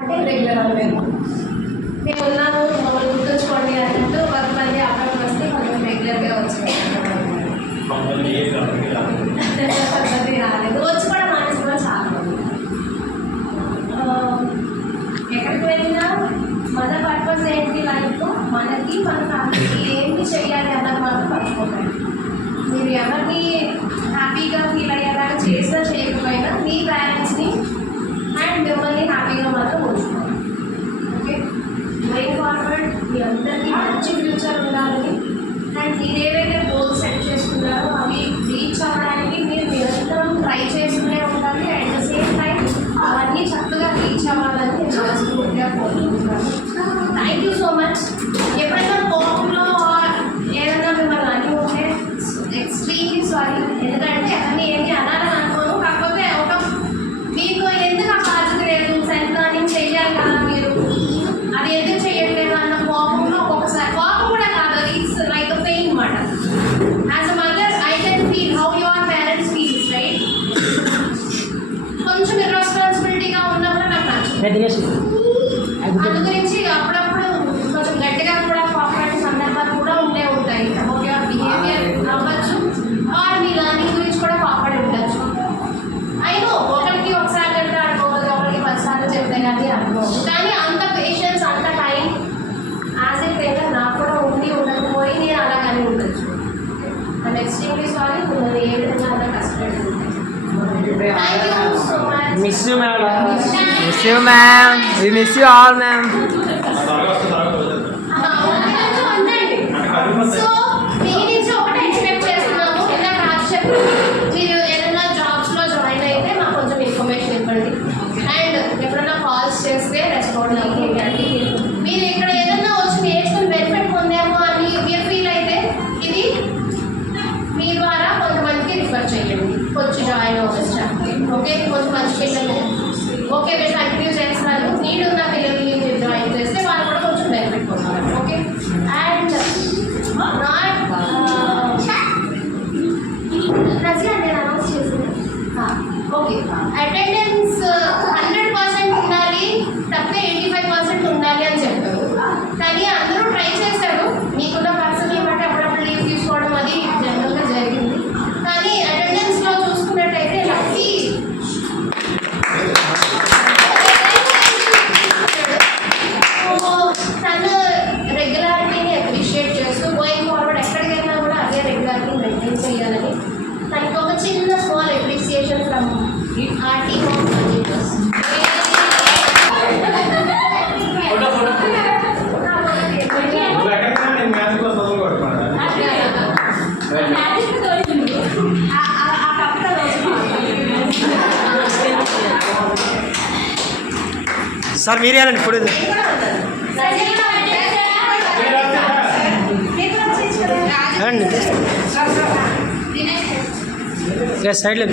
అంటే రెగ్యులర్ అవ్వలేదు. నేను ఉన్నాను మమ్మల్ని గుర్తుంచుకోండి అన్నట్టు కొంతమంది అక్కడికి వస్తే కొంచెం రెగ్యులర్గా వచ్చాయి. కొంతమంది రాలేదు, వచ్చి కూడా మనసు కూడా చాలా ఎక్కడికి వెళ్ళినా మన పర్పస్ ఏంటి లైఫ్లో, మనకి మన ఫ్యామిలీకి ఏంటి చేయాలి అన్నది మాత్రం మర్చిపోకండి. మీరు ఎవరిని హ్యాపీగా ఫీల్ అయ్యేలాగా చేసినా చేయకపోయినా మీ పేరెంట్స్ని అండ్ మిమ్మల్ని హ్యాపీగా మాత్రం ఉంచుకోండి. ఓకే, గోయింగ్ ఫార్వర్డ్ మీ అందరికీ మంచి ఫ్యూచర్ ఉండాలని అండ్ మీరు ఏవైతే గోల్స్ సెట్ చేసుకున్నారో అవి రీచ్ అవ్వడానికి మీరు నిరంతరం ట్రై చేస్తూనే ఉండాలి. అట్ ద సేమ్ టైం అవన్నీ చక్కగా రీచ్ అవ్వాలని నేను మనస్ఫూర్తిగా కోరుకుంటున్నాను. Thank you so much. ఎప్పుడైనా కోపంలో ఏదైనా మిమ్మల్ని అని ఉంటే ఎక్స్ట్రీమ్లీ సారీ. ఎందుకంటే అవన్నీ ఏమి అనాలని అనుకోను, కాకపోతే ఒక మీకు ఎందుకు ఆ బాధ్యత లేదు, సెల్ఫ్ లర్నింగ్ చేయాలి కదా మీరు, అది ఎందుకు చేయట్లేదు అన్న కోపంలో ఒక్కొక్కసారి కోపం కూడా కాదు, ఇట్స్ లైక్ అ పెయిన్ మాట. As a mother I can feel how your parents feels right. కొంచెం ఇర్రెస్పాన్సిబిలిటీగా ఉన్నా కూడా నాకు నచ్చదు. అందు గురించి అప్పుడప్పుడు కొంచెం గట్టిగా కూడా కోఆపరేట్ సందర్భాలు కూడా ఉండే ఉంటాయి. ఓకే, బిహేవియర్ అవ్వచ్చు ఆర్ మీ లర్నింగ్ గురించి కూడా కోఆపరేట్ ఉండొచ్చు. అయినో ఒకరికి ఒకసారి అంటే అనుకోవద్దు, ఒకరికి 10 సార్లు చెప్తే కానీ అనుకోవద్దు. కానీ అంత పేషెన్స్ అంత టైం యాజ్ ఏ ట్రైనర్ నాకు కూడా ఉండి ఉండకపోయి నేను అలాగని ఉండొచ్చు. అండ్ ఎక్స్ట్రీమ్లీ సారీ మిమ్మల్ని ఏ విధంగా అలా కష్టపడి. Miss you, madam. Miss you, ma'am. We miss you all, ma'am. So మీ నుంచి ఒకటే ఎక్స్పెక్ట్ చేస్తున్నాము. ఇందాక రాజు చెప్పి మీరు ఏదైనా జాబ్స్లో జాయిన్ అయితే మాకు కొంచెం ఇన్ఫర్మేషన్ ఇవ్వండి. అండ్ ఎప్పుడైనా కాల్స్ చేస్తే రెస్పాండ్ అవ్వండి. మీరు ఇక్కడ ఏదైనా వచ్చి నేర్చుకుని బెనిఫిట్ పొందాము అని మీరు ఫీల్ అయితే ఇది మీ ద్వారా కొంతమందికి రిఫర్ చేయండి, వచ్చి జాయిన్ అవ్వచ్చు. ఓకే, కొంచెం మంచి పిల్లలు ఓకే మీరు కంటిన్యూ చేస్తున్నారు, నీడ్ ఉన్న పిల్లల్ని మీరు జాయిన్ చేస్తే వాళ్ళు కూడా కొంచెం బెనిఫిట్ పొందాలి. ఓకే, అండ్ నాట్ రజియా నేను అనౌన్స్ చేసింది. ఓకే, అటెండెన్స్ 100% ఉండాలి, తప్పితే 85% ఉండాలి అని చెప్పారు. కానీ అందరూ ట్రై చేశారు, మీకున్న పర్సనల్ బట్టి అప్పుడప్పుడు లీవ్ తీసుకోవడం అది జనరల్గా జరిగింది. కానీ అటెండెన్స్లో చూసుకున్నట్టయితే లక్కీ తన రెగ్యులారిటీని అప్రిషియేట్ చేస్తూ గోయింగ్ ఫార్వర్డ్ ఎక్కడికైనా కూడా అదే రెగ్యులారిటీని మెయింటైన్ చేయాలని తనకి ఒక చిన్న small appreciation from our team of teachers. Sir మీరు వేయాలండి ఇప్పుడు సైడ్లో